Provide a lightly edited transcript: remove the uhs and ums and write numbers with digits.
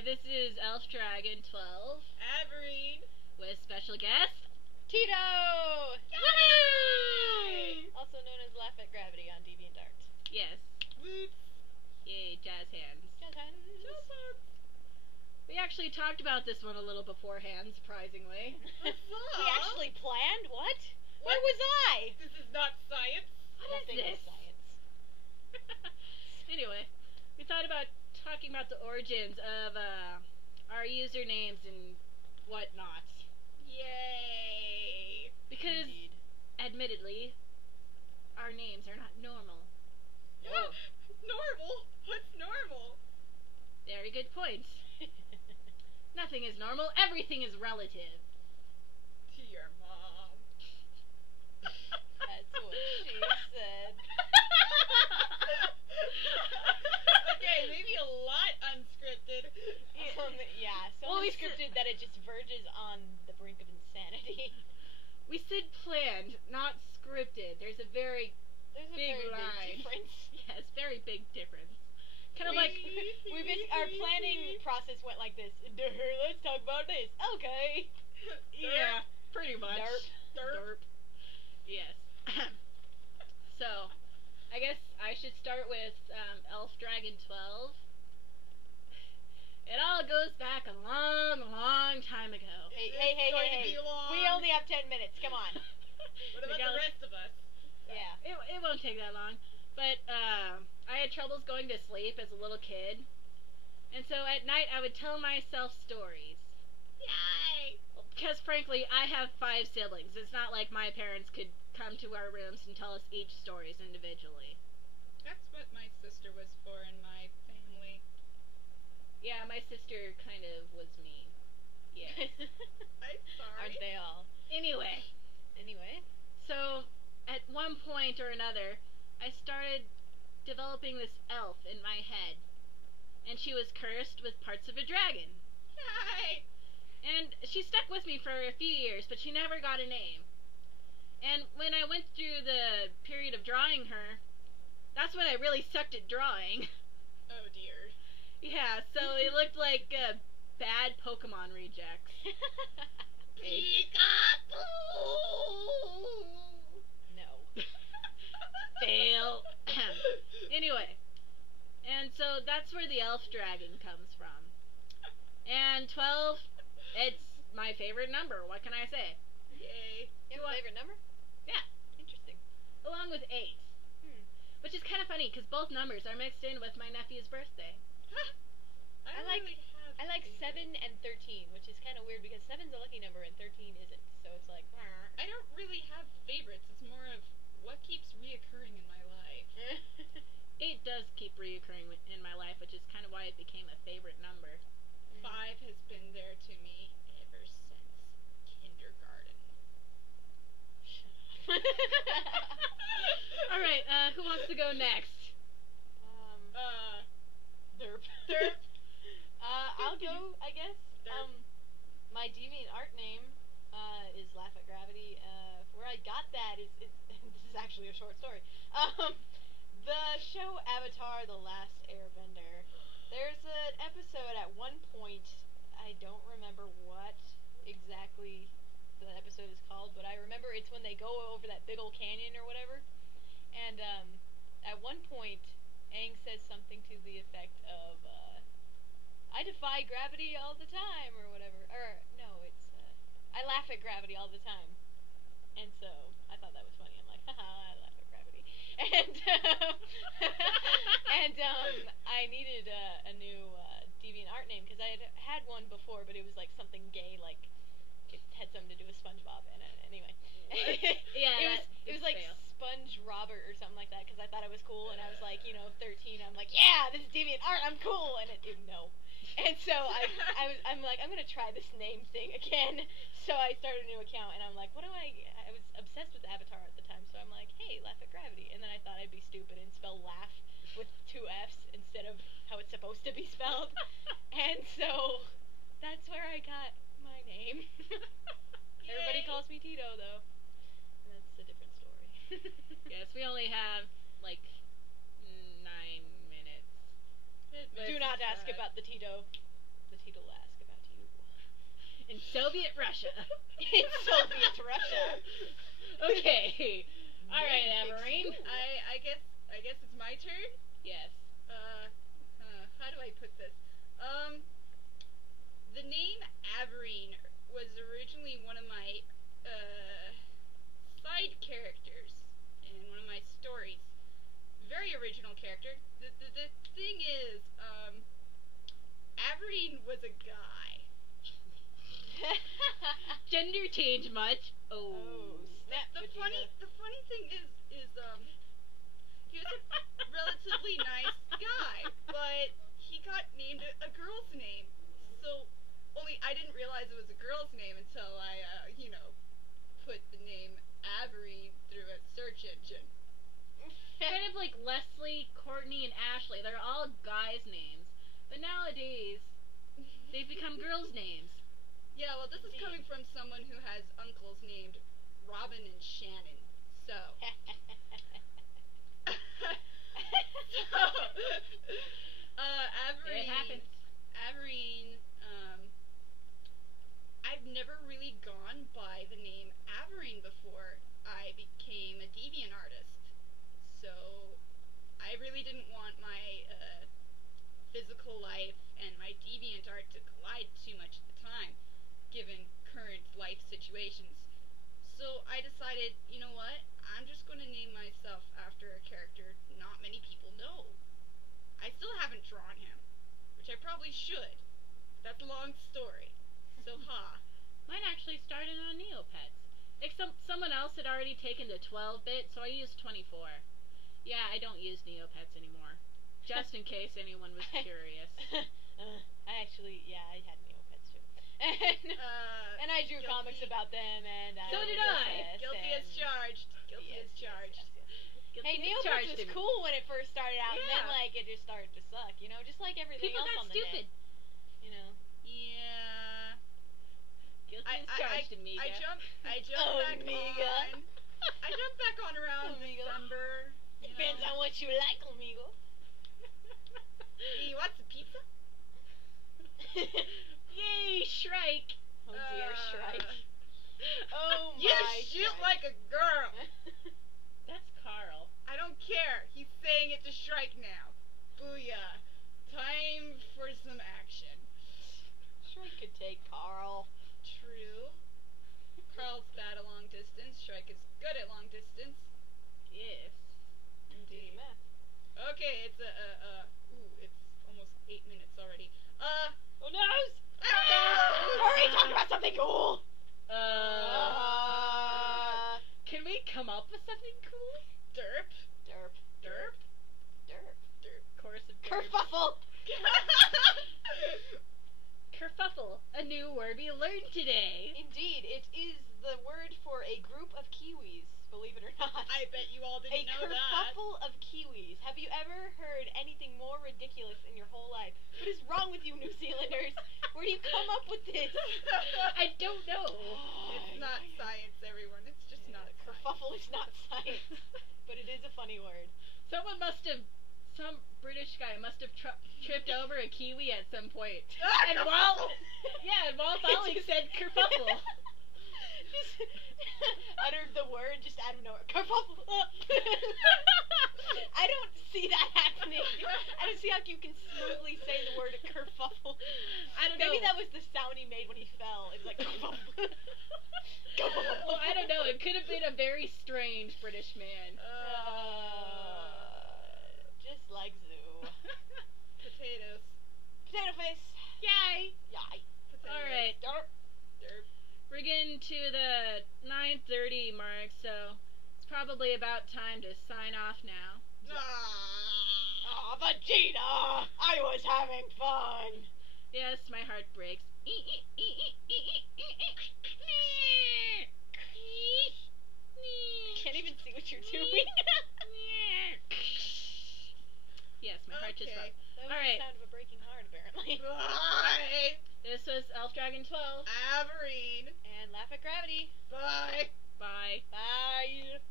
Hi, this is Elf Dragon 12 Averine. with special guest Tito! Yay! Also known as Laugh at Gravity on deviantart. Yes. Woots. Yay, jazz hands. Jazz hands. We actually talked about this one a little beforehand, surprisingly. We actually planned? What? Where was I? This is not science. What is Nothing this? is science. Anyway, we thought about talking about the origins of our usernames and whatnot. Yay! Because, Indeed. admittedly, our names are not normal. No. Normal? What's normal? Very good point. Nothing is normal, everything is relative. To your mom. That's what she said. Okay, maybe a lot unscripted. Yeah, so Well, we unscripted that it just verges on the brink of insanity. We said planned, not scripted. There's a very There's a big very line. big difference. Yes, very big difference. Kind of like Our planning process went like this. Let's talk about this. Okay. yeah, pretty much. Derp. Yes. So, I guess I should start with Elf Dragon 12. It all goes back a long, long time ago. Hey, It's going to be long. We only have 10 minutes. Come on. What about the rest of us? Yeah. It won't take that long. But I had troubles going to sleep as a little kid. And so at night I would tell myself stories. Yay! Because frankly, I have 5 siblings. It's not like my parents could come to our rooms and tell us each stories individually. That's what my sister was for in my family. Yeah, my sister kind of was mean. Yes. I'm sorry. Aren't they all? Anyway, so at one point or another, I started developing this elf in my head. And she was cursed with parts of a dragon. Yay! And she stuck with me for a few years, but she never got a name. And when I went through the period of drawing her, that's when I really sucked at drawing. Oh dear. Yeah, so it looked like bad Pokemon rejects. Peekaboo! No. Fail. Anyway, and so that's where the elf dragon comes from. And 12, it's my favorite number. What can I say? Yay. You have a favorite number? Yeah, Interesting. along with 8. Which is kind of funny because both numbers are mixed in with my nephew's birthday. I like 7 and 13, which is kind of weird because 7's a lucky number and 13 isn't. So it's like, I don't really have favorites. It's more of what keeps reoccurring in my life. 8 does keep reoccurring in my life, which is kind of why it became a favorite number. 5 has been there to me ever since kindergarten. Alright, who wants to go next? Derp. Derp. I'll go, I guess. Derp. My deviantart name is Laugh at Gravity. Where I got that is this is actually a short story. The show Avatar: The Last Airbender. There's an episode at one point. I don't remember what exactly the episode is called, but I remember it's when they go over that big old canyon or whatever. And at one point, Aang says something to the effect of, I defy gravity all the time, or whatever. Or, no, it's, I laugh at gravity all the time. And so, I thought that was funny. I'm like, haha, I laugh at gravity. And I needed a new deviantart name, because I had one before, but it was like something gay, like, it had something to do with SpongeBob, and anyway. Yeah, it was like fail. Sponge Robert or something like that, because I thought I was cool, and I was like, 13, I'm like, yeah, this is DeviantArt, I'm cool, and it no. And so I'm like, I'm gonna try this name thing again. So I started a new account, and I'm like, I was obsessed with Avatar at the time, so I'm like, hey, Laugh at Gravity, and then I thought I'd be stupid and spell laugh with 2 F's instead of how it's supposed to be spelled. And so that's where I got my name. Everybody calls me Tito, though. And that's a different story. Yes, we only have like 9 minutes. Do not ask about the Tito. The people will ask about you. In Soviet Russia. In Soviet Russia. Okay. All right, Averine. I guess it's my turn. Yes. How do I put this? The name Averine was originally one of my side characters in one of my stories. Very original character. The thing is, Averine was a guy. Gender change much? Oh. Snap, The funny thing is he was a relatively nice guy, but he got named a girl's name. So, only I didn't realize it was a girl's name until I, put the name Averine through a search engine. Kind of like Leslie, Courtney, and Ashley. They're all guys' names. But nowadays, they've become girls' names. Yeah, well, this is coming from someone who has uncles named Robin and Shannon. So. Averine. It happens. Averine, I've never really gone by the name Averine before I became a deviant artist. So, I really didn't want my physical life and my deviant art to collide too much at the time, given current life situations. So I decided, you know what, I'm just going to name myself after a character not many people know. I still haven't drawn him, which I probably should. That's a long story. So Mine actually started on Neopets. Except someone else had already taken to 12-bit, so I used 24. Yeah, I don't use Neopets anymore. Just in case anyone was curious. I had Neopets too. And I drew guilty. comics about them, and I So was did I. obsessed, Guilty as and- charged. Guilty as charged. Guilty Hey, as Neopets charged was to me. cool when it first started out, and then Yeah. it just started to suck, just like everything People else got on the stupid. net. Yeah. Guilty as charged, Amiga. I jumped Oh, back Amiga. on. I jumped back on around Amiga. December. Depends on what you like, amigo. You want some pizza? Yay, Shrike! Oh dear, Shrike. Oh my. You shoot Shrike. like a girl. That's Carl. I don't care. He's saying it to Shrike now. Booyah. Time for some action. Shrike could take Carl. True. Carl's bad at long distance. Shrike is good at long distance. Yes. Indeed. Okay, it's it's almost 8 minutes already. Oh no! Ah! Hurry, talk about something cool! Can we come up with something cool? Derp. Derp. Derp. Derp. Derp. Course of derp. Kerfuffle! Kerfuffle, a new word we learned today. Indeed, it is the word for a group of Kiwis, believe it or not. I bet you all didn't know that. kerfuffle of Kiwis. Have you ever heard anything more ridiculous in your whole life? What is wrong with you, New Zealanders? Where do you come up with this? I don't know. It's not science, everyone. It's just not science. Kerfuffle is not science, but it is a funny word. Some British guy must have tripped over a Kiwi at some point. Ah, And kerfuffle! while falling said kerfuffle. Just uttered the word just out of nowhere. Kerfuffle! I don't see that happening. I don't see how you can smoothly say the word kerfuffle. I don't know. Maybe that was the sound he made when he fell. It was like kerfuffle. Well, I don't know. It could have been a very strange British man. Just like Zoo. Potatoes. Potato face. Yay! Yay. Potatoes. All right. Derp. Derp. We're getting to the 9:30 mark, so it's probably about time to sign off now. Oh, Vegeta! I was having fun. Yes, my heart breaks. Can't even see what you're doing. Yes, my heart just broke. That was All right. the sound of a breaking heart, apparently. Bye. This was Elf Dragon 12. Averine. And laugh at gravity. Bye. Bye. Bye.